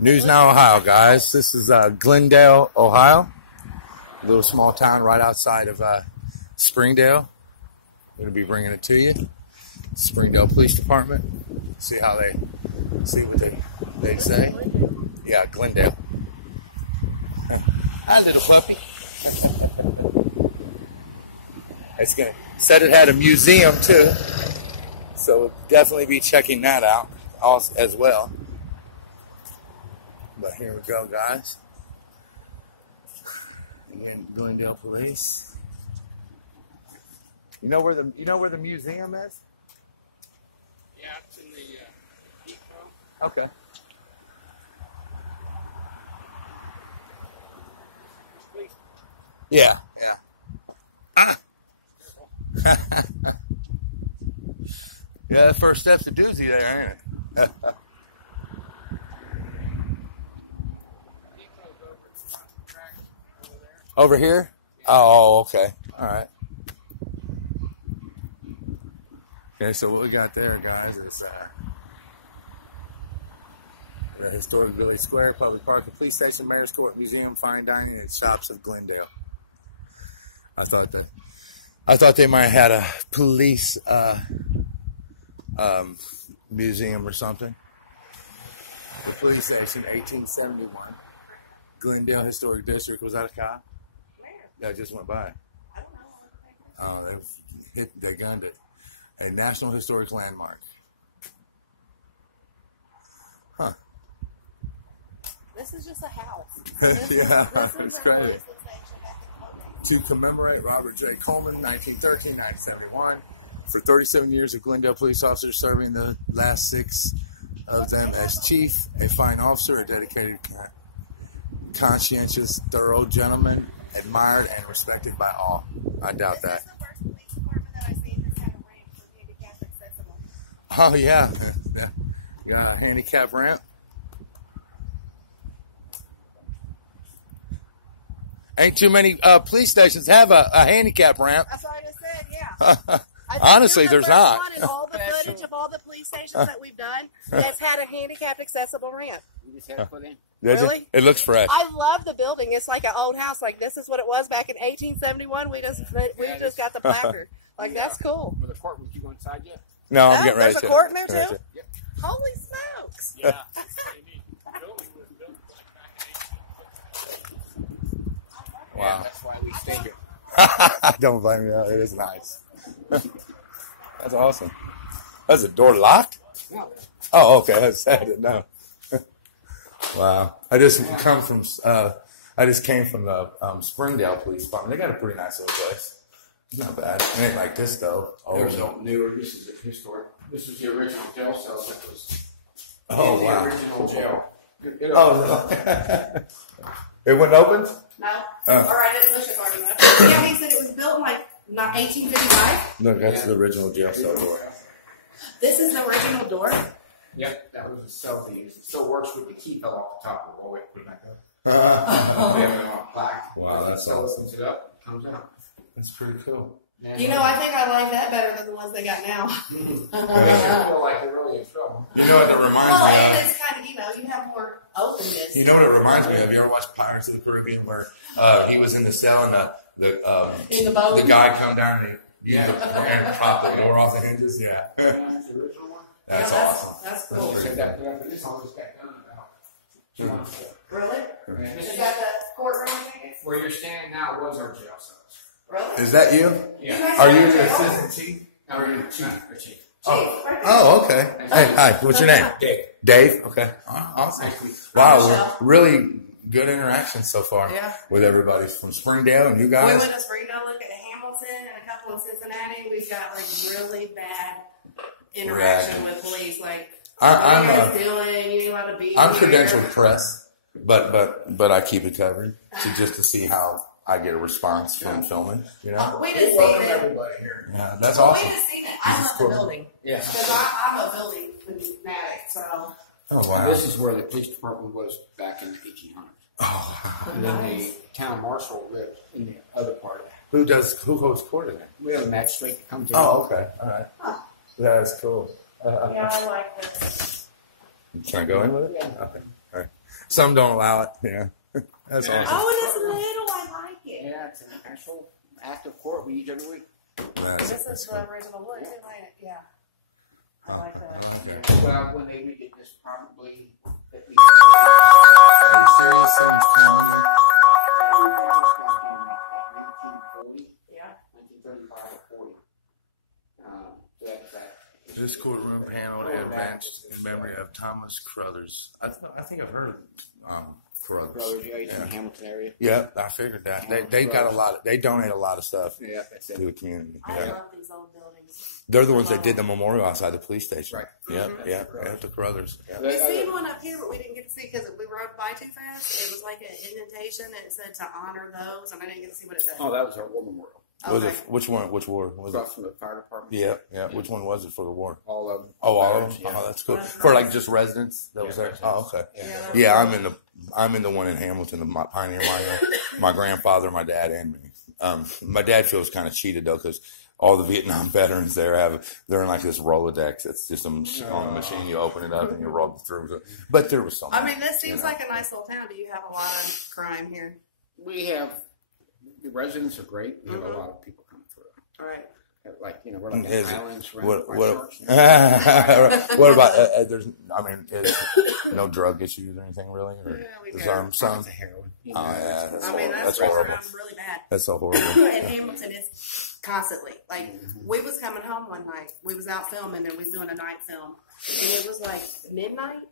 News Now, Ohio, guys. This is Glendale, Ohio. A little small town right outside of Springdale. I'm going to be bringing it to you. Springdale Police Department. See how they what they say. Yeah, Glendale. Hi, little puppy. It's gonna said it had a museum too, so we'll definitely be checking that out as well. But here we go, guys. Again, Glendale Police. You know where the museum is? Yeah, it's in the depot. Okay. Yeah. Ah. Yeah, the first step's a doozy there, ain't it? Over here? Oh, okay. All right. Okay, so what we got there, guys, is the historic Village Square, public park, the police station, mayor's court, museum, fine dining, and shops of Glendale. I thought they might have had a police museum or something. The police station, 1871. Glendale Historic District. Was that a cop? Yeah, just went by. Oh, they gunned it. A National Historic Landmark. Huh. This is just a house. Yeah, it's crazy. To commemorate Robert J. Coleman, 1913, 1971. For 37 years of Glendale police officers, serving the last 6 of them as chief, a fine officer, a dedicated, conscientious, thorough gentleman, admired and respected by all. I doubt that. This is the first police department that I've seen that's had a ramp for handicap accessible. Oh, yeah. Yeah, a handicap ramp. Ain't too many police stations have a handicap ramp. That's what I just said, yeah. Honestly, there's not. One in all the footage of all the police stations that we've done that's had a handicapped accessible ramp. You just had it put in. Really? It looks fresh. I love the building. It's like an old house. Like, this is what it was back in 1871. We just got the placard. Like, that's cool. With the court, would you go inside yet? No, I'm getting ready there's to. a court in there, too? Right. Yep. Holy smokes. Yeah. It's pretty neat. The building was built like back in 1860. Wow. Yeah, that's why we stay here. Don't blame me. It is nice. That's awesome. That's a door locked? No. Oh, okay. That's sad. No. Wow. I just came from the Springdale Police Department. They got a pretty nice little place. It's not bad. It ain't like this though. There's something newer. This is historic. This was the original jail cell that was in wow. the original jail. It wasn't opened? No. Or I didn't push it hard enough. Yeah, he said it was built in like 1855. Look, that's the original jail cell door. This is the original door? Yep, that was a cell they used. It still works with the key fell off the top of the wall. Wait, put it back up. We have it on a plaque. Wow, that's so awesome. Opens it up, it comes out. That's pretty cool. You know, I think I like that better than the ones they got now. They feel like they're really in trouble. You know what that reminds Well, me and of? it's kind of, you have more openness. You know what it reminds me of? You ever watched Pirates of the Caribbean where he was in the cell and in the boat? the guy come down and and prop the door off the hinges? Yeah. That's the original one. That's awesome. That's cool. They said that put up, and this almost got done about 2 months ago. Really? And this Is is that the courtroom, I think? where you're standing now was our jail cells. Really? Is that you? Yeah. Are you the assistant chief? Now we're the chief. Oh, okay. Hey, hi. What's your name? Dave. Dave? Okay. Awesome. Wow, really good interaction so far with everybody from Springdale and you We guys. went to Springdale, look at Hamilton, and a couple in Cincinnati. We've got like really bad interaction with police. Like, what are you guys doing? You ain't allowed to be I'm here. credentialed press, but I keep it covered just to see how I get a response from filming. You know. We just seen it. Everybody here. Yeah, that's awesome. We just seen it. I love the building. Yeah. Because I'm a building fanatic, so. Oh wow. This is where the police department was back in the 1800s. Oh. And then the town marshal lived in the other part of it. Who holds court in there? We have a magistrate that comes in. Oh, okay. All right. Huh. That's cool. Yeah, I like this. Can I go in with it? Yeah. Okay. All right. Some don't allow it. Yeah. That's awesome. Oh, it is little. I like it. Yeah, it's an actual active court we use every week. This is the original wood, too, ain't it? Yeah. I like that. Okay. Well, when they redid this, probably at least. Are you serious? Yeah. 1935 or 40. So that's that. This courtroom panel they advanced in memory of Thomas Crothers. I think I've heard of Crothers. Brothers, yeah, he's in the Hamilton area. Yeah, I figured that. They got a lot of, they donate a lot of stuff Yeah, that's to it. the community. I Yeah. love these old buildings. They're the ones that did the memorial outside the police station. Right. Yeah, Mhm. yeah, the Crothers. Yeah. We seen one up here, but we didn't get to see because we rode by too fast. It was like an indentation, and it said to honor those, and I didn't get to see what it said. Oh, that was our war memorial. Was Okay. it, which one? Which war was it? Across from the fire department. Yeah, yeah. Which one was it for the war? All of them. Oh, all of them. Yeah. Oh, that's cool. That's For nice. like just residents that was there. residents. Oh, okay. Yeah, Yeah, I'm in the one in Hamilton, the Pioneer Mile. My grandfather, my dad, and me. My dad feels kind of cheated though because all the Vietnam veterans there they're in like this Rolodex. It's just on a machine. You open it up and you roll through. But there was so much. I mean, this seems like a nice little town. Do you have a lot of crime here? We have, the residents are great. We have a lot of people coming through. All right. Like, we're like Is an it- island surrounded by What sharks. what about there's? I mean, is no drug issues or anything really? Or Yeah, we is got some? It's a heroin. Oh, yeah. I mean, That's that's horrible. really bad. That's so horrible. And Hamilton is constantly like we was coming home one night. We was out filming and we was doing a night film, and it was like midnight,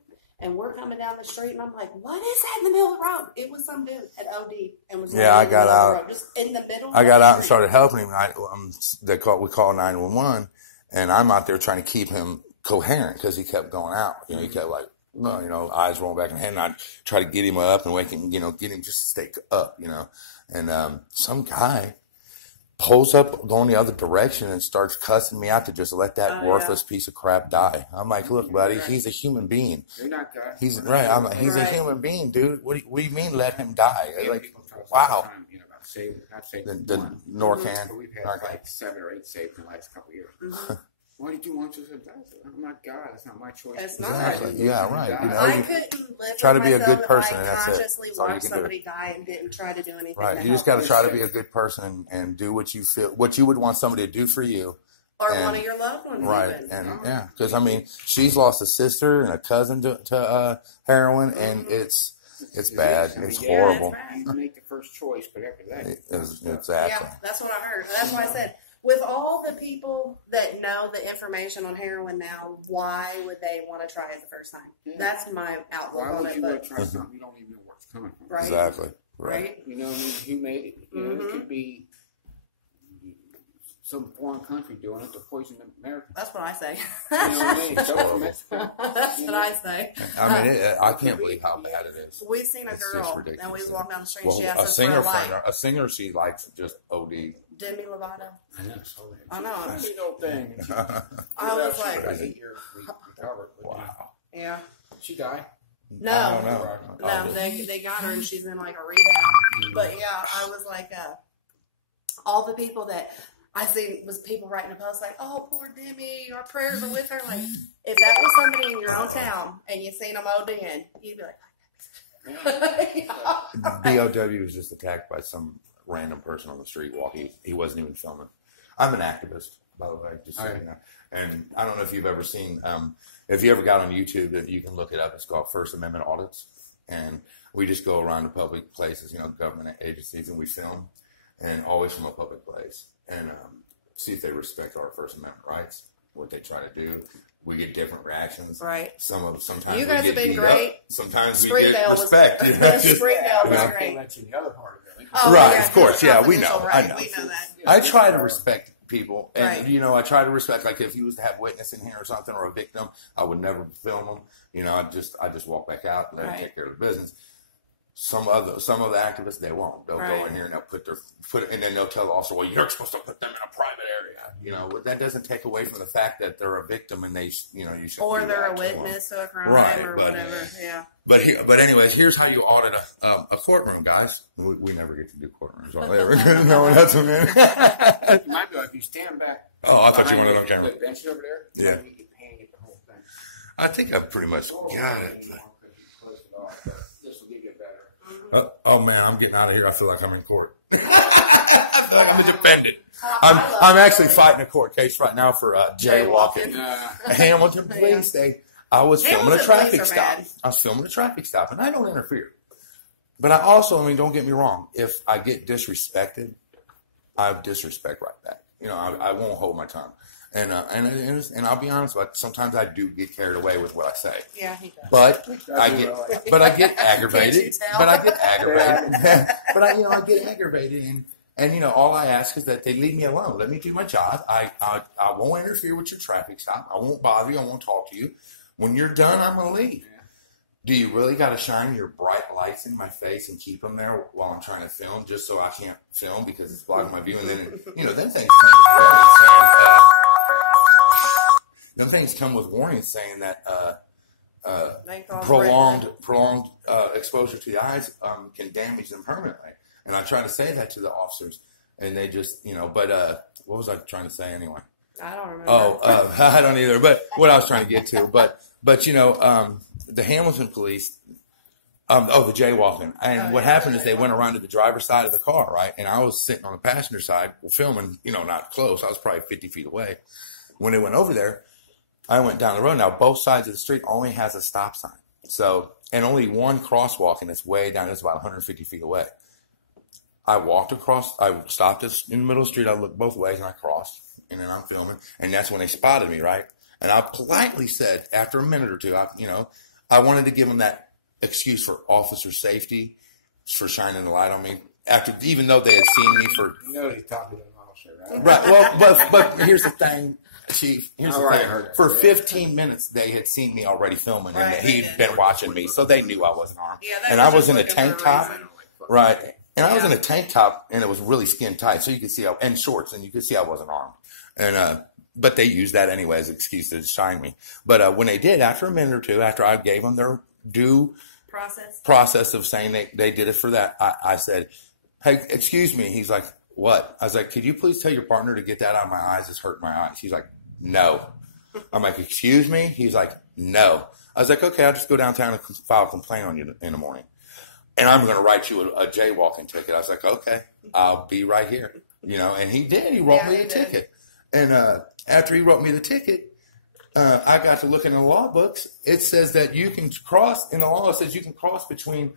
and we're coming down the street, and I'm like, "What is that in the middle of the road?" It was some dude at OD and was Yeah, I laying in the got middle of the out. road, just in the middle. I of got the out and street. started helping him. We call 911, and I'm out there trying to keep him coherent because he kept going out. He kept like, eyes rolling back in head, and I try to get him up and wake him, get him just to stay up, And some guy pulls up going the other direction and starts cussing me out to just let that worthless piece of crap die. I'm like, look, buddy, he's a human being. You're not God. He's right. I'm like, he's a Right. human being, dude. What do you mean let him die? We have Like, people tell us wow. all the time, about saving, not saving The one. Norcan. But we've had Narcan. like 7 or 8 saved in the last couple of years. Mm-hmm. Why did you want to say that? I'm not God. It's not my choice. It's not. Exactly. Yeah, right. I you couldn't live try with to be a myself good if person, I and that's it. consciously That's all you watched can do. somebody die and didn't try to do anything. Right. to You just help. got to try to be a good person and do what you feel, what you would want somebody to do for you. or and- one of your loved ones. Right. even. And yeah, because I mean, she's lost a sister and a cousin to heroin, and it's bad. It's Yeah, horrible. it's bad. You make the first choice, but after that, Exactly. Yeah, that's what I heard. That's why I said, with all the people that know the information on heroin now, why would they want to try it the first time? Yeah. That's my outlook why on would it. you But want to try something you don't even know where it's coming from? Right. Exactly. right? You know what I mean? Who made it? It Mhm. could be some foreign country doing it to poison Americans. That's what I say. You know what I mean? So from Mexico. That's what I say. I mean, I can't believe how bad it is. We seen a It's just girl, ridiculous. and we was walking down the street. Well, and she asked a us for singer a light. friend, a singer she likes just OD. Demi Lovato. I know. So I know. Sweet old thing. I was like, I think you're recovered. Wow. yeah. She died. No, I don't know. no, they got her and she's in like a rehab. But yeah, I was like, all the people that I seen was people writing a post like, "Oh, poor Demi, our prayers are with her." Like, if that was somebody in your own town and you seen them ODing, you'd be like, yeah. BOW was just attacked by some random person on the street walking. He wasn't even filming. I'm an activist, by the way, just so you know. And I don't know if you've ever seen, if you ever got on YouTube, that you can look it up. It's called First Amendment Audits. And we just go around to public places, government agencies, and we film, and always from a public place, and see if they respect our First Amendment rights, what they try to do. We get different reactions. Right. Sometimes You guys we have get been beat great. up. Sometimes we Springdale get was respect. Springdale was I great. can't mention the other part of it. Oh, Right, yeah, of course, yeah, we know, confidential, right, I know. We know that. I try to respect people, and Right. I try to respect. Like if you was to have witness in here or something, or a victim, I would never film them. I just walk back out, let them Right. take care of the business. Some of the activists, they won't. They'll Right. go in here and they'll put it, and then they'll tell the officer, "Well, you're supposed to put them in a private area." But that doesn't take away from the fact that they're a victim, and they, you should. Or do they're that a to them. witness to a crime Right, or but- whatever. Yeah. But anyways, here's how you audit a courtroom, guys. We never get to do courtrooms, are we ever? No, that's okay. You might be like, if you stand back. Oh, I thought you behind wanted on the camera. benches over there. Yeah. You can pan get the whole thing. I think I've pretty much got it. Close it off, but this oh man, I'm getting out of here. I feel like I'm in court. I feel like I'm a defendant. I'm actually fighting a court case right now for jaywalking. Hamilton police. I was filming a traffic stop. I was filming a traffic stop, and I don't interfere. But I also, I mean, don't get me wrong. If I get disrespected, I disrespect right back. You know, I won't hold my tongue. And I'll be honest with you, sometimes I do get carried away with what I say. Yeah, he does. But I get aggravated. But I get aggravated. I get aggravated, and all I ask is that they leave me alone. Let me do my job. I won't interfere with your traffic stop. I won't bother you. I won't talk to you. When you're done, I'm gonna leave. Yeah. Do you really got to shine your bright lights in my face and keep them there while I'm trying to film, just so I can't film because it's blocking my view? And then then things come with warnings saying that prolonged exposure to the eyes can damage them permanently. And I try to say that to the officers, and they just But what was I trying to say anyway? I don't remember. I don't either. But what I was trying to get to, but the Hamilton police, the jaywalking. And what happened is they went around to the driver's side of the car, right? And I was sitting on the passenger side filming, not close. I was probably 50 feet away. When they went over there, I went down the road. Now, both sides of the street only has a stop sign. So, and only one crosswalk, and it's way down. It's about 150 feet away. I walked across. I stopped in the middle of the street. I looked both ways, and I crossed. And then I'm filming. And that's when they spotted me, right? And I politely said, after a minute or two, I wanted to give them that excuse for officer safety, for shining the light on me. Even though they had seen me for... He's talking to an officer, right? Right. Well, but here's the thing, Chief. Here's the thing. For 15 minutes, they had seen me already filming, and he'd been watching me, so they knew I wasn't armed. Yeah, and I was in a tank top. Right. And I was in a tank top, and it was really skin tight, so you could see, and shorts, and you could see I wasn't armed. And but they used that anyway as an excuse to shine me. But when they did, after a minute or two, after I gave them their due process of saying they did it for that, I said, hey, excuse me. He's like, what? I was like, could you please tell your partner to get that out of my eyes? It's hurting my eyes. He's like, no. I'm like, excuse me? He's like, no. I was like, okay, I'll just go downtown and file a complaint on you in the morning. And I'm going to write you a jaywalking ticket. I was like, okay, I'll be right here. And he did. He wrote me a ticket. And after he wrote me the ticket, I got to look in the law books. It says that you can cross, in the law it says you can cross between,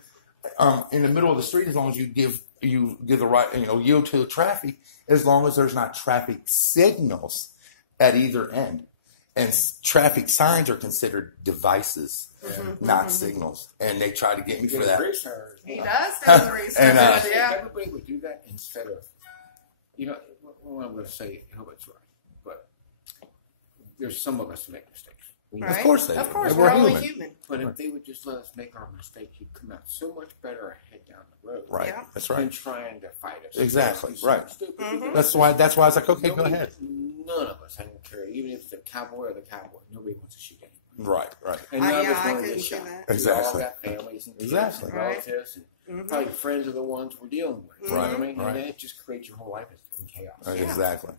in the middle of the street as long as you give the right, yield to the traffic, as long as there's not traffic signals at either end. And traffic signs are considered devices, not signals. And they try to get me for that. He does do the research. And everybody would do that instead of, what I'm going to say, I hope it's right. But there's some of us who make mistakes. Right? Of course they do. Of course, we're only human. But if they would just let us make our mistakes, you'd come out so much better ahead down the road. Right. Yeah. That's right. Than trying to fight us. Exactly. Right. That's why I was like, okay, go ahead. None of us, I don't care. Even if it's the cowboy or the cowboy, nobody wants to shoot anyone. Right. And none of us want to get shot. Exactly. We all got families and kids and relatives and probably friends are the ones we're dealing with. Right. You know what I mean? And then it just creates your whole life in chaos. Exactly.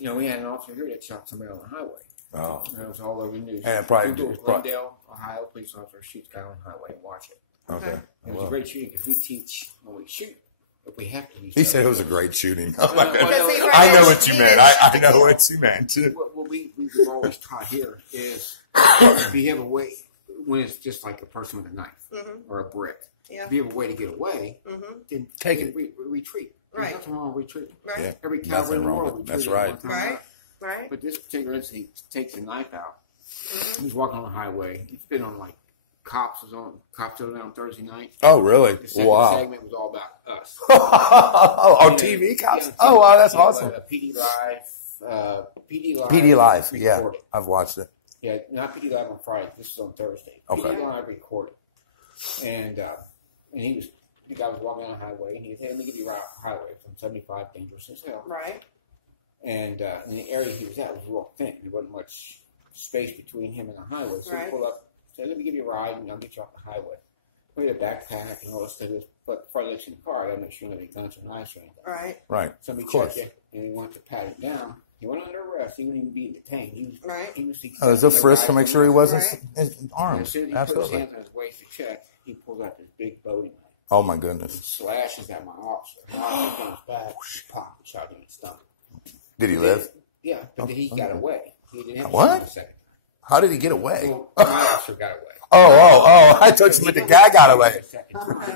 We had an officer here that shot somebody on the highway. Oh. And it was all over the news. And it probably Glendale, Ohio, police officer shoots guy on the highway and watch it. Okay. It was a great shooting because we teach when we shoot, if we have to use. He said it was a great shooting. Oh my God. I know what you meant. I know what you meant. What we've always taught here is if you have a way, when it's just like a person with a knife or a brick, if you have a way to get away, then take it. Retreat. Right. There's nothing wrong with retreat. Right. Yeah. Every cowboy in the world retreats. That's right. Right. But this particular incident, he takes a knife out. He's walking on the highway. It's been on Cops was on Thursday night. Oh, really? The second segment was all about us. On TV, Cops? Oh, wow, that's awesome. PD Live. PD Live, recorded. yeah. I've watched it. Yeah, not PD Live on Friday. This is on Thursday. Okay. PD Live recorded. And the guy was walking on the highway, and he said, let me give you a highway from 75, dangerous as hell. Right. And in the area he was at was real thin. There wasn't much space between him and the highway. So he pulled up, said, let me give you a ride, and I'll get you off the highway. We had a backpack and all this stuff. But before I let you in the car, I got to make sure nobody guns or knives or anything. Right. Somebody checked you, and he wanted to pat him down. He went under arrest. He wasn't even being detained. He was it was a frisk to make sure he wasn't armed. And as soon as he put his hands on his waist to check, he pulled out this big Bowie knife. Oh my goodness. Slashes at my officer. Knocked him on his back. Pop, shot him in the stomach. Did he live? Yeah, but he got away. He didn't have What? a second. How did he get away? Well, my officer got away. Oh! I thought you meant the guy got away.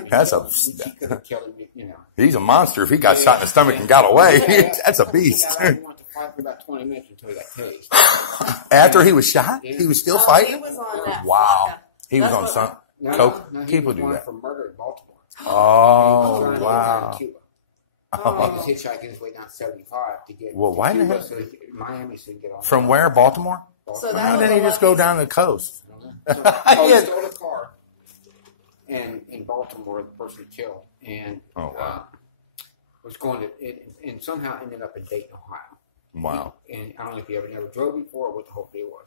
That's a. He could have killed him, you know. He's a monster. If he got shot in the stomach and got away, that's a beast. He went to fight for about 20 minutes until he got tased. After he was shot, he was still fighting. He was on that. Wow, he was on That's some coke. No, People was do wanted that. for murder in Baltimore. Oh He was wow. in Cuba. Oh. He was hitchhiking his way down 75 to get Well, to why the Cuba heck? so Miami so he could get on. From where? Baltimore. So Why didn't he just go down the coast? He stole a car in Baltimore, the person he killed, and was going to, and somehow ended up in Dayton, Ohio. Wow. And I don't know if he never drove before or what the whole deal was.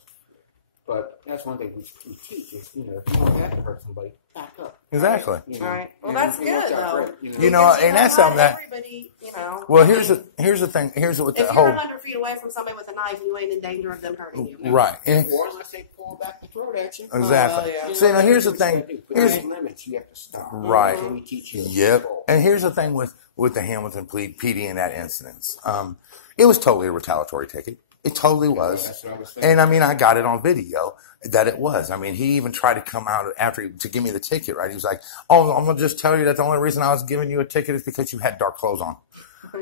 But that's one thing we teach is, you know, if you don't have to hurt somebody, back up. Exactly. You know, Right. Well, and that's it worked good, out though. great, You know, and that's something that. Everybody, you know. Well, here's the thing. Here's what the If whole. you're 100 feet away from somebody with a knife, you ain't in danger of them hurting you. Right. And, Or unless they pull back the throat at you. exactly. Oh, yeah. See, now here's the thing. Here's limits you have to stop. Right. So we teach you. Yep. And here's the thing with the Hamilton PD in that incident. It was totally a retaliatory ticket. It totally was. That's what I was thinking. And I mean, I got it on video that it was. I mean, he even tried to come out after to give me the ticket, right? He was like, "Oh, I'm gonna just tell you that the only reason I was giving you a ticket is because you had dark clothes on."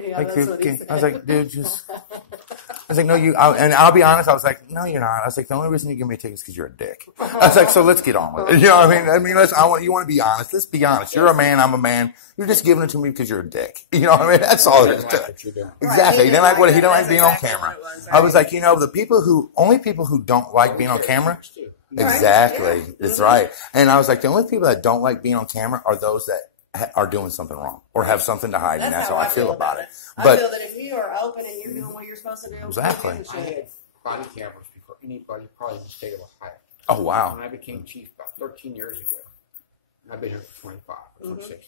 Yeah, Like, that's what he I was said. like, dude, just. I was like, no, and I'll be honest. I was like, no, you're not. I was like, the only reason you give me a ticket is because you're a dick. I was like, so let's get on with it. You know what I mean? You want to be honest. Let's be honest. You're a man. I'm a man. You're just giving it to me because you're a dick. You know what I mean? That's all there is to it. Exactly. Right. He didn't like what he didn't like That's being on exactly camera. what it was, I was like, you know, the only people who don't like being on camera. Exactly. Yeah. That's right. And I was like, the only people that don't like being on camera are those that are doing something wrong or have something to hide, and that's how I feel about it. I But feel that if you are open and you're doing what you're supposed to do, Exactly. I had body cameras before anybody, probably in the state of Ohio. oh wow, When I became chief about 13 years ago, I've been here for 25 or 26.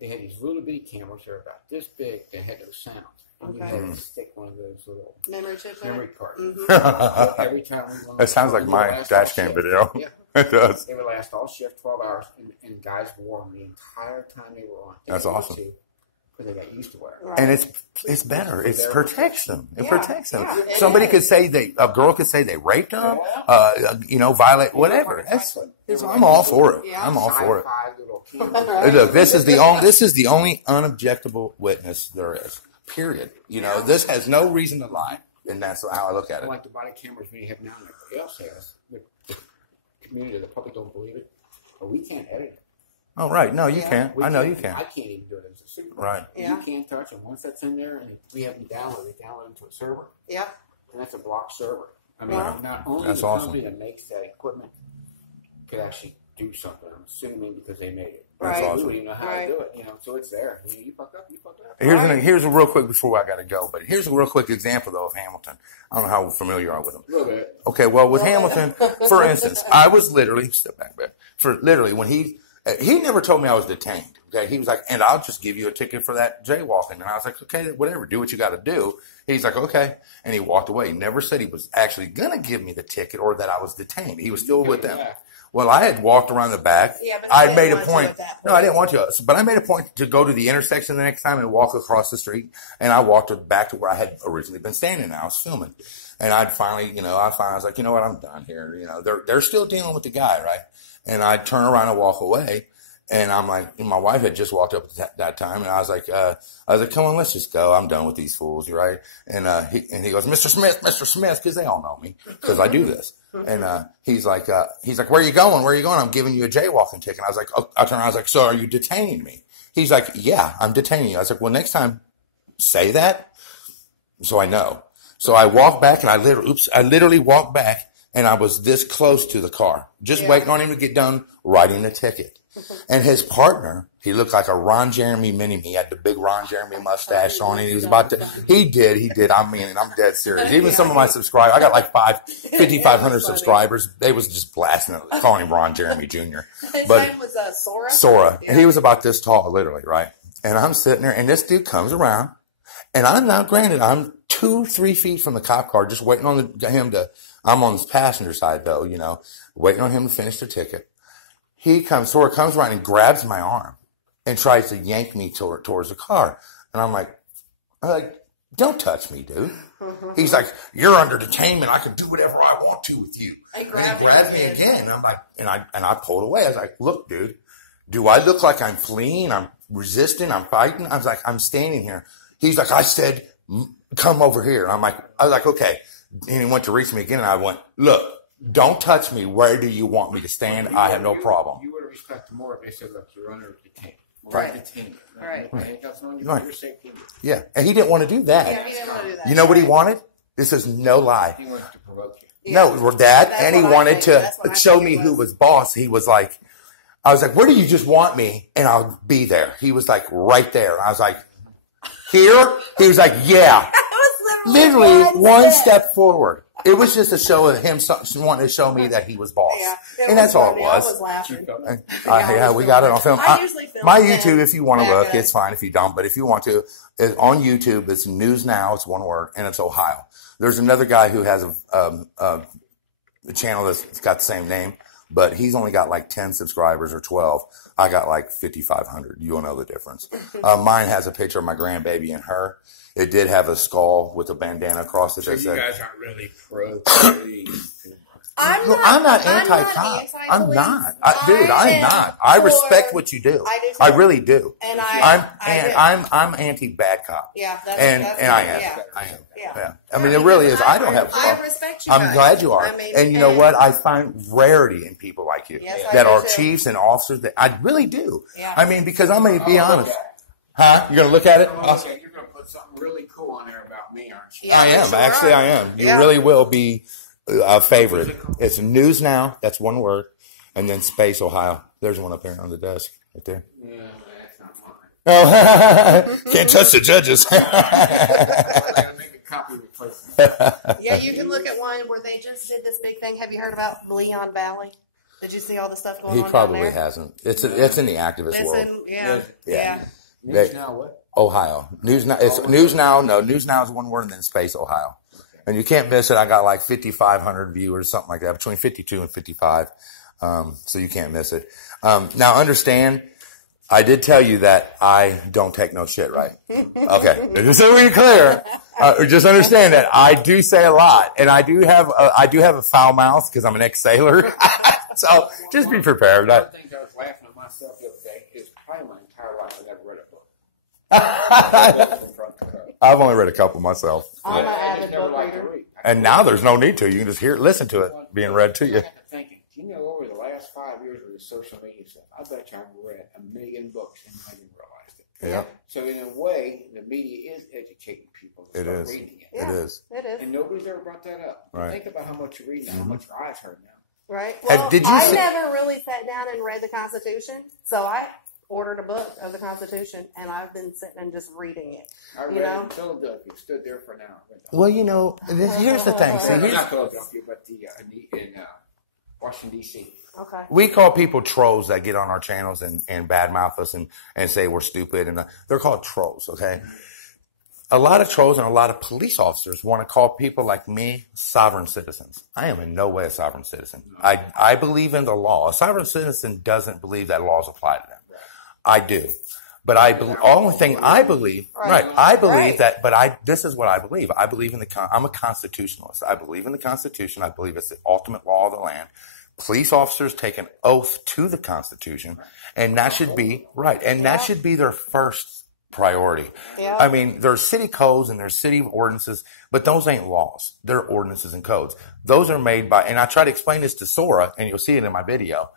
They had these little bitty cameras. They were about this big. They had those sounds. And you had to stick one of those little memory chips in memory it. cards. that Every time we went sounds like we would my last all dash cam shift. video. Yeah. It does. They would last all shift, 12 hours, and guys wore them the entire time they were on. That's awesome. Because they got used to wearing them. Right. And it's better. It protects them. It protects them. Yeah, it Somebody is. could say a girl could say they raped them, violate whatever. I'm all for it. Yeah. I'm all for it. Sci-fi little cameras. Look, this is the only unobjectable witness there is. Period. You know, this has no reason to lie, and that's how I look at it. Like the body cameras we have now in the jail cells, the community, the public don't believe it, but we can't edit it. Oh, right. No, you can't. I know you I can't. can't even do it as a supervisor. Right. Yeah. You can't touch it. Once that's in there, and we have them download it to a server, Yeah. and that's a block server. I mean, Wow. not only That's the awesome. company that makes that equipment could actually do something. I'm assuming because they made it. That's Right. awesome. We don't even know how Right. to do it, you know. So it's there. You fuck up, you fuck up. Here's a real quick before I got to go, but here's a real quick example though of Hamilton. I don't know how familiar you are with him. A little bit. Okay, well with Hamilton, for instance, I was literally step back, when he never told me I was detained. Okay, he was like, and I'll just give you a ticket for that jaywalking, and I was like, okay, whatever, do what you got to do. He's like, okay, and he walked away. He never said he was actually gonna give me the ticket or that I was detained. He was still with them. Yeah. Well, I had walked around the back. Yeah, but I you made didn't a want to point. at that No, I point. didn't want to. But I made a point to go to the intersection the next time and walk across the street. And I walked back to where I had originally been standing. And I was filming. And I was like, you know what? I'm done here. You know, they're still dealing with the guy, right? And I'd turn around and walk away. And I'm like, my wife had just walked up at that time, and I was like, come on, let's just go. I'm done with these fools, right? And he goes, Mr. Smith, because they all know me, because I do this. And he's like, where are you going? I'm giving you a jaywalking ticket. And I was like, I turned around, I was like, so are you detaining me? He's like, yeah, I'm detaining you. I was like, well, next time, say that, so I know. So I walked back, and I literally walked back, and I was this close to the car, just waiting on him to get done writing the ticket. And his partner, he looked like a Ron Jeremy mini-me. He had the big Ron Jeremy mustache on him. He was about to, he did. I mean, I'm dead serious. Even some of my subscribers, I got like 5,500 subscribers. They was just blasting it, calling him Ron Jeremy Jr. His But name was Sora. Sora. Yeah. And he was about this tall, literally, right? And I'm sitting there, and this dude comes around, and I'm I'm 2-3 feet from the cop car, just waiting on I'm on his passenger side though, waiting on him to finish the ticket. Sora comes around and grabs my arm and tries to yank me towards the car. And I'm like, don't touch me, dude. He's like, you're under detainment. I can do whatever I want to with you. And he grabbed me again. And I'm like, and I pulled away. I was like, look, dude, do I look like I'm fleeing? I'm resisting. I'm fighting. I was like, I'm standing here. He's like, I said, come over here. And I was like, okay. And he went to reach me again. And I went, look, don't touch me. Where do you want me to stand? I have no problem. You would respect more if they said, look, you're under detainment. Right. Right. Yeah. And he didn't want to do that. Yeah, he didn't want to do that. You know what he wanted? This is no lie. He wanted to provoke you. No, that, and he wanted to show me who was boss. He was like, I was like, where do you just want me? And I'll be there. He was like, right there. I was like, here? He was like, yeah. Literally one step forward. It was just a show of him wanting to show me that he was boss. Yeah, and that's all it was. I was laughing. Yeah, we got it on film. I usually film my YouTube, if you want to look, it's fine if you don't. But if you want to, on YouTube, it's News Now. It's one word, and it's Ohio. There's another guy who has a channel that's got the same name, but he's only got like 10 subscribers or 12. I got like 5,500. You'll know the difference. Mine has a picture of my grandbaby and her. It did have a skull with a bandana across it. So you guys aren't really pro. I'm not anti-cop. I'm not. I'm not. I respect what you do. I really do. And I'm anti-bad cop. Yeah, and I am. Yeah. I am. Yeah. I mean, it really is. I don't have. I respect you. I'm glad you are. And you know what? I find rarity in people like you that are chiefs and officers. That I really do. Yeah. I mean, because I'm going to be honest. Huh? You're going to look at it? You're going to put something really cool on there about me, aren't you? Yeah, I am. Sure actually, I am. You really will be a favorite. It's News Now. That's one word. And then Space Ohio. There's one up there on the desk. Right there. Yeah, that's not mine. Oh, can't touch the judges. I got to make a copy replacement. Yeah, you can look at one where they just did this big thing. Have you heard about Leon Valley? Did you see all the stuff going on? He probably down there? hasn't. It's in the activist world. Yeah. News Now what? Ohio. News Now. It's News Now. No, News Now is one word and then Space Ohio. And you can't miss it. I got like 5,500 viewers, something like that, between 52 and 55. So you can't miss it. Now understand, I did tell you that I don't take no shit, right? Okay. Just so we're clear, just understand that I do say a lot, and I do have a foul mouth because I'm an ex-sailor. So just be prepared. I think I was laughing at myself the other day. It's probably my entire life I never read a book. I've only read a couple myself. I'm an avid book reader. And now there's no need to. You can just listen to it being read to you. I got to thinking, you know, over the last 5 years with the social media stuff, I bet you I've read 1 million books and I didn't realize it. Yeah. So in a way, the media is educating people to start reading it. It is. It is. And nobody's ever brought that up. Right. Think about how much you read now, how much your eyes hurt now. Right. Well, I never really sat down and read the Constitution, so I ordered a book of the Constitution, and I've been sitting and just reading it. I read it in Philadelphia. Stood there for an hour. Well, you know, here's the thing. See, not Philadelphia, but in Washington, D.C. Okay. We call people trolls that get on our channels and badmouth us and say we're stupid, and they're called trolls. Okay. A lot of trolls and a lot of police officers want to call people like me sovereign citizens. I am in no way a sovereign citizen. I believe in the law. A sovereign citizen doesn't believe that laws apply to them. I do. But only thing I believe, I believe that, but this is what I believe. I believe in I'm a constitutionalist. I believe in the Constitution. I believe it's the ultimate law of the land. Police officers take an oath to the Constitution, and that should be, and that should be their first priority. Yeah. I mean, there's city codes and there's city ordinances, but those ain't laws. They're ordinances and codes. Those are made by, and I try to explain this to Sora, and you'll see it in my video.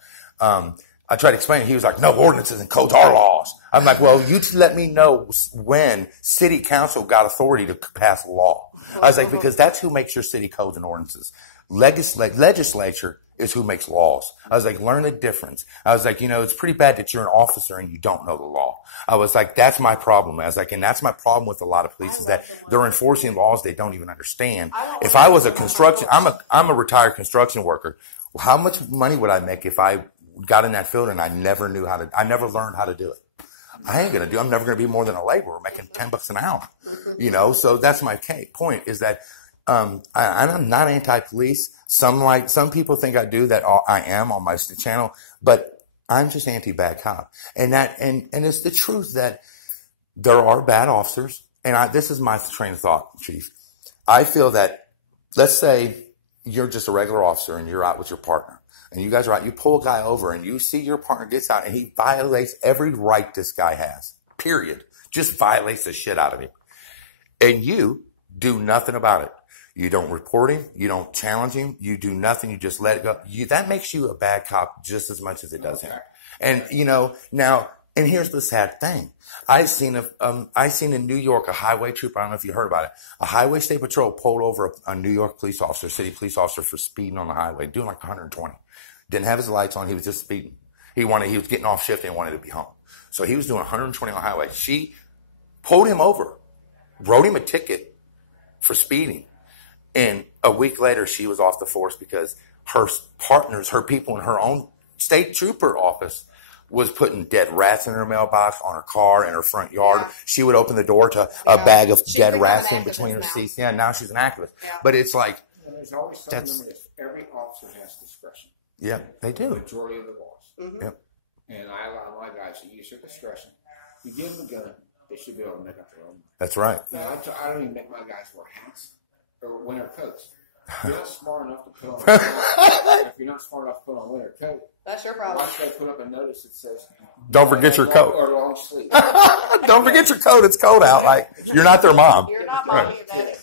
I tried to explain it. He was like, no, ordinances and codes are laws. I'm like, well, you let me know when city council got authority to pass law. I was like, because that's who makes your city codes and ordinances. Legislature is who makes laws. I was like, learn the difference. I was like, you know, it's pretty bad that you're an officer and you don't know the law. I was like, that's my problem. I was like, and that's my problem with a lot of police is that they're enforcing laws they don't even understand. If I was I'm a retired construction worker. Well, how much money would I make if I got in that field and I never learned how to do it? I'm never going to be more than a laborer making $10 an hour, you know? So that's my point is that, I'm not anti-police. Some people think I do that. I am on my channel, but I'm just anti-bad cop. And it's the truth that there are bad officers. And this is my train of thought, Chief. I feel that, let's say you're just a regular officer and you're out with your partner. And you guys are out, you pull a guy over and you see your partner gets out and he violates every right this guy has. Period. Just violates the shit out of him. And you do nothing about it. You don't report him. You don't challenge him. You do nothing. You just let it go. That makes you a bad cop just as much as it does him. And, now, and here's the sad thing. I seen in New York a highway trooper. I don't know if you heard about it. A highway state patrol pulled over a New York police officer, city police officer, for speeding on the highway, doing like 120. Didn't have his lights on. He was just speeding. He was getting off shift and wanted to be home. So he was doing 120 on the highway. She pulled him over, wrote him a ticket for speeding. And a week later, she was off the force because her partners, her people in her own state trooper office was putting dead rats in her mailbox, on her car, in her front yard. Yeah. She would open the door to a bag of dead rats in between her seats. Yeah, now she's an activist. Yeah. But it's like, there's always something. Every officer has discretion. Yeah, they do. The majority of the laws. Mm-hmm. Yep. And I allow my guys to use their discretion. You give them a gun, they should be able to make up their own mind. That's right. Now, I don't even make my guys wear hats or winter coats. If you're not smart enough to put on a winter coat, that's your problem. Why should I put up a notice that says, "Don't forget your coat or long sleeve"? Don't forget your coat. It's cold out. Like you're not their mom. You're not mommy or daddy.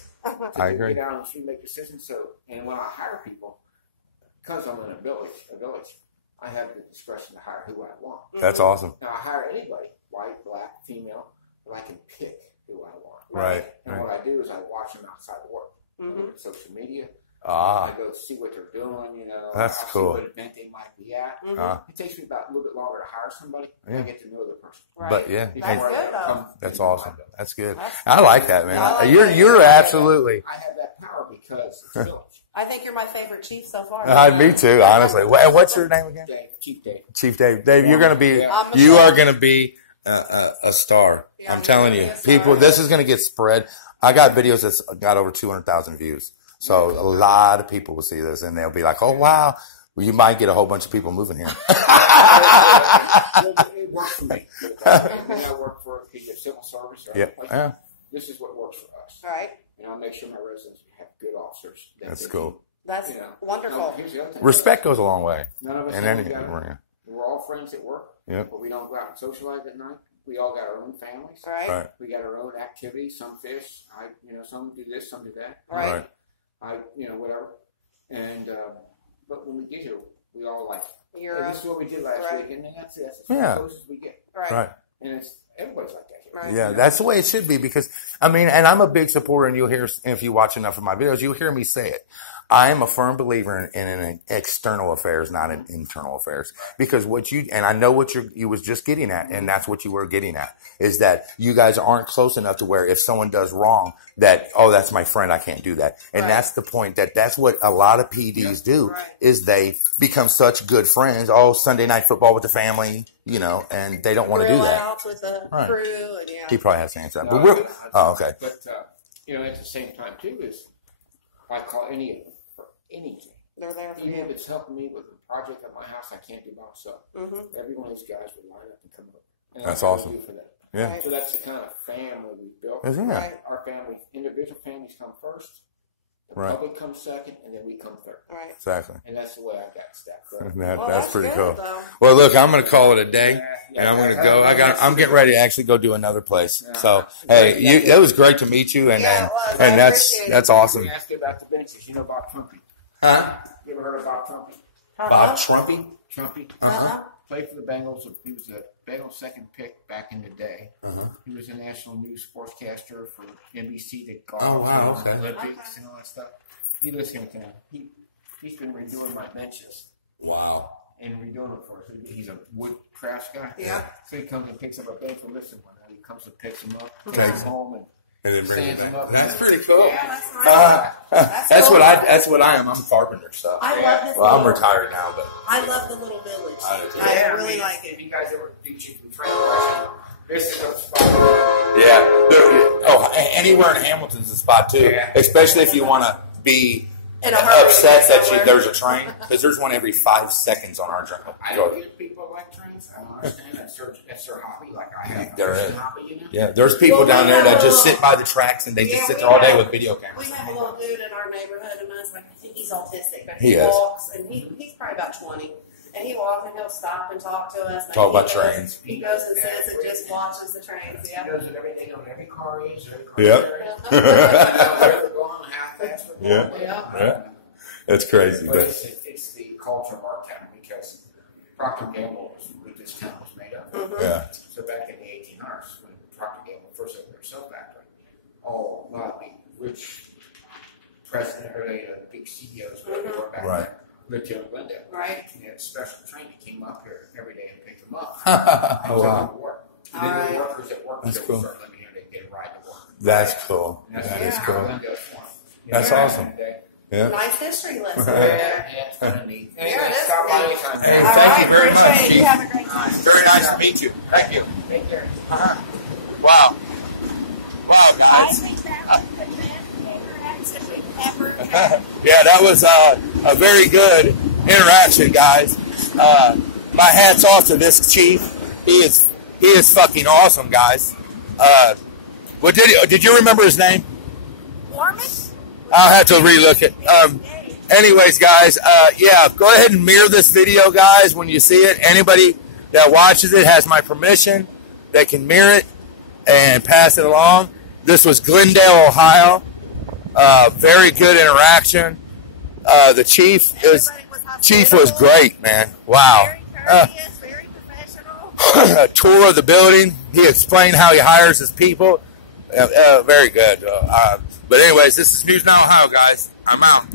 I agree. Get out and make decisions. So, and when I hire people, because I'm in a village, I have the discretion to hire who I want. That's awesome. Now I hire anybody, white, black, female, but I can pick who I want. Right. And what I do is I watch them outside of work. Mm-hmm. Social media. I go see what they're doing, That's cool. See what event they might be at. Mm-hmm. It takes me about a little bit longer to hire somebody. Yeah. I get to know the person. Right. But yeah, that's good though. That's awesome. That's good. I like that, man. You're absolutely. I have that power because it's village. I think you're my favorite chief so far. Me too, honestly. And what's your name again? Dave. Chief Dave. Chief Dave. Dave, you're gonna be. Yeah. You are gonna be a star. Yeah, I'm telling you, people. This is gonna get spread. I got videos that's got over 200,000 views. So a lot of people will see this and they'll be like, "Oh wow!" Well, you might get a whole bunch of people moving here. It works for me. I work for a civil service. Yeah. This is what works for us. All right. And I'll make sure my residents have good officers. That's cool. That's wonderful. Respect goes a long way. None of us. We're all friends at work. Yep. But we don't go out and socialize at night. We all got our own families. Right. We got our own activities. Some fish. Some do this, some do that. Right. Whatever. And but when we get here, we all like, hey, this is what we did last week, and then that's it. That's as close as we get. Right. And everybody's like that here. Right. Yeah, that's the way it should be because, and I'm a big supporter, and you'll hear, if you watch enough of my videos, you'll hear me say it. I am a firm believer in external affairs, not in internal affairs. Because and I know what you was just getting at, and that's what you were getting at, is that you guys aren't close enough to where if someone does wrong, that, oh, that's my friend, I can't do that. And that's the point, that's what a lot of PDs do, is they become such good friends. Oh, Sunday night football with the family, and they don't want to do that. Out with the crew, and He probably has to answer that. No, but okay. But, at the same time, too, is I call any of them for anything. They're there for Even you. if it's helping me with a project at my house I can't do by myself. Mm-hmm. Every one of these guys would line up and come up. And that's awesome. For that. Yeah. So that's the kind of family we built. Yeah. Our family, individual families come first. The public comes second, and then we come third. Right. Exactly. And that's the way I got stacked up. That's pretty cool. Though. Well, look, I'm going to call it a day, and I'm going to go. I'm getting ready to actually go do another place. So, hey, it was great to meet you, and that's awesome. Let me ask you about the benefits. You know Bob Trumpy? Huh? You ever heard of Bob Trumpy? Bob Trumpy? Trumpy. Played for the Bengals. He was a Bengals second pick back in the day. He was a national news sportscaster for NBC to golf Olympics and all that stuff. He lives here in town. He's been redoing my benches. Wow. And redoing them for us. He's a wood crafts guy. Yeah. So he comes and picks up a bench from this one. He comes and picks them up, takes them home, and then brings them up. That's pretty cool. Yeah, that's cool. That's what I am. I'm a carpenter, so. I love this. Well, I'm retired now, but. I love the little village. I really like it. If you guys ever do chicken training, this is a spot. Yeah. Anywhere in Hamilton's a spot too. Yeah. Especially if you want to be upset that there's a train? Because there's one every 5 seconds on our drive. I don't get people like trains. I don't understand. That's their hobby. Like I have. There is. Hobby, you know? Yeah, there's people down there that just sit by the tracks and they just sit there all day with video cameras. We have a little dude in our neighborhood, and I was like, I think he's autistic, but He is. walks, and he's probably about 20. And he walks and he'll stop and talk to us. Talk about trains. He goes and sits and just watches the trains. Yeah. He knows everything on every car he is. Yep. Where they're going, how fast they're going. Yeah. That's crazy. But it's the culture of our town because Procter & Gamble was what this town was made up of. Yeah. So back in the 1800s, when Procter & Gamble first opened their soap factory, a lot of the rich president or the big CEOs were back then. Lived here in Glendale. Right. And they had a special train that came up here every day and picked them up. Oh, wow. Work. And then the workers that worked That's there cool. would start living here and they'd get a ride to work. That's cool. And That is cool. Glendale's one. That's awesome. Yeah. Nice history lesson right Yeah, there. it's kind of neat. Yeah, it is Stop by neat. anytime. Hey, All thank right, you very appreciate much, it. Chief. You have a great time. Very nice to meet you. Thank you. Take care. Wow. Wow, I guys. think that was the best interaction we've ever had. Yeah, that was a very good interaction, guys. My hat's off to this chief. He is fucking awesome, guys. What did you remember his name? Warmest? I'll have to relook it. Anyways, guys, yeah, go ahead and mirror this video, guys, when you see it. Anybody that watches it has my permission. They can mirror it and pass it along. This was Glendale, Ohio. Very good interaction. The chief was great, man. Wow. Very courteous, very professional. A tour of the building. He explained how he hires his people. Very good. But anyways, this is News Now Ohio, guys. I'm out.